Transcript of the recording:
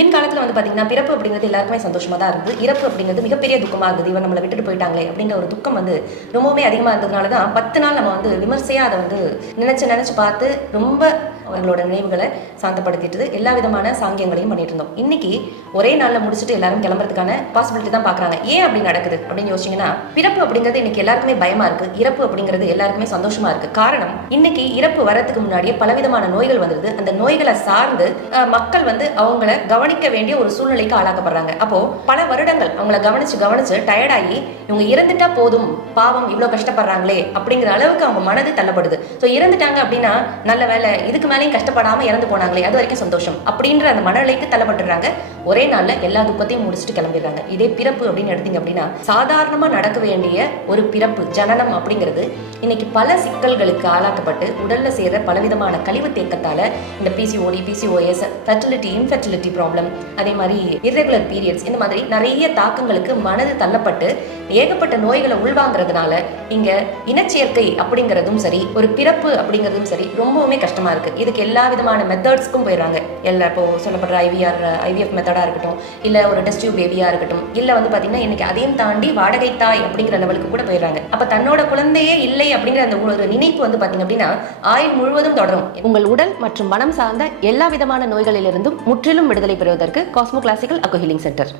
பின்காலத்தில் வந்து பார்த்தீங்கன்னா பிறப்பு அப்படிங்கிறது எல்லாருக்குமே சந்தோஷமாக தான் இருக்குது. இறப்பு அப்படிங்கிறது மிகப்பெரிய துக்கமாக இருந்தது. இவன் நம்மளை விட்டுட்டு போயிட்டாங்களே அப்படின்ற ஒரு துக்கம் வந்து ரொம்பவுமே அதிகமாக இருந்ததுனால தான் 10 நாள் நம்ம வந்து விமர்சையாக அதை வந்து நினச்சி பார்த்து ரொம்ப அவங்களோட நினைவுகளை சாந்தப்படுத்திட்டு எல்லா விதமான சாங்கியங்களையும் பண்ணிட்டு இருந்தோம். இன்னைக்கு ஒரே நாளில் முடிச்சுட்டு எல்லாரும் கிளம்புறதுக்கான பாசிபிலிட்டி தான் பார்க்குறாங்க. ஏன் அப்படி நடக்குது அப்படின்னு யோசிச்சிங்கன்னா, பிறப்பு அப்படிங்கிறது இன்னைக்கு எல்லாருக்குமே பயமா இருக்கு, இறப்பு அப்படிங்கிறது எல்லாருக்குமே சந்தோஷமா இருக்கு. காரணம், இன்னைக்கு இறப்பு வரதுக்கு முன்னாடியே பலவிதமான நோய்கள் வந்துருது. அந்த நோய்களை சார்ந்து மக்கள் வந்து அவங்கள கவனிக்க வேண்டிய ஒரு சூழ்நிலைக்கு ஆளாக்கப்படுறாங்க. அப்போ பல வருடங்கள் அவங்கள கவனிச்சு டயர்டாகி இவங்க இறந்துட்டா போதும், பாவம் இவ்வளவு கஷ்டப்படுறாங்களே அப்படிங்கிற அளவுக்கு அவங்க மனது தள்ளப்படுது. ஸோ இறந்துட்டாங்க அப்படின்னா நல்ல வேலை, இதுக்கு மேலேயும் கஷ்டப்படாம இறந்து போனாங்களே அது வரைக்கும் சந்தோஷம் அப்படின்ற அந்த மனநிலைக்கு தள்ளப்பட்டுறாங்க. ஒரே நாள்ல எல்லா துக்கத்தையும் முடிச்சுட்டு கிளம்பிடுறாங்க. இதே பிறப்பு அப்படின்னு எடுத்தீங்க அப்படின்னா, சாதாரணமா நடக்க வேண்டிய ஒரு பிறப்பு ஜனனம் அப்படிங்கிறது இன்னைக்கு பல சிக்கல்களுக்கு ஆளாக்கப்பட்டு உடல்ல சேர பலவிதமான கழிவு தேக்கத்தால இந்த PCOD, PCOS, fertility, infertility problem, அதே மாதிரி இர்ரெகுலர் பீரியட்ஸ், இந்த மாதிரி நிறைய தாக்கங்களுக்கு மனது தள்ளப்பட்டு ஏகப்பட்ட நோய்களை உள்வாங்கிறதுனால இங்க இனச்சேர்க்கை அப்படிங்கிறதும் சரி, ஒரு பிறப்பு அப்படிங்கிறதும் சரி ரொம்பவுமே கஷ்டமா இருக்கு. இதுக்கு எல்லா விதமான மெத்தட்ஸ்க்கும் போயிடுறாங்க. இப்போ சொல்லப்படுற ஐவிஎஃப் மெத்தடா இருக்கட்டும், இல்ல ஒரு டெஸ்ட் டியூப் பேபியா இருக்கட்டும், இல்ல வந்து பாத்தீங்கன்னா இன்னைக்கு அதையும் தாண்டி வாடகை தாய் அப்படிங்கிற லெவலுக்கு கூட போயிடுறாங்க. அப்ப தன்னோட குழந்தையே இல்லை அப்படிங்கிற அந்த ஒரு நினைப்பு வந்து பாத்தீங்க அப்படின்னா ஆயுள் முழுவதும் தொடரும். உங்கள் உடல் மற்றும் மனம் சார்ந்த எல்லா விதமான நோய்களிலிருந்தும் முற்றிலும் விடுதலை பெறுவதற்கு காஸ்மோ கிளாசிக்கல் அக்கோ ஹீலிங் சென்டர்.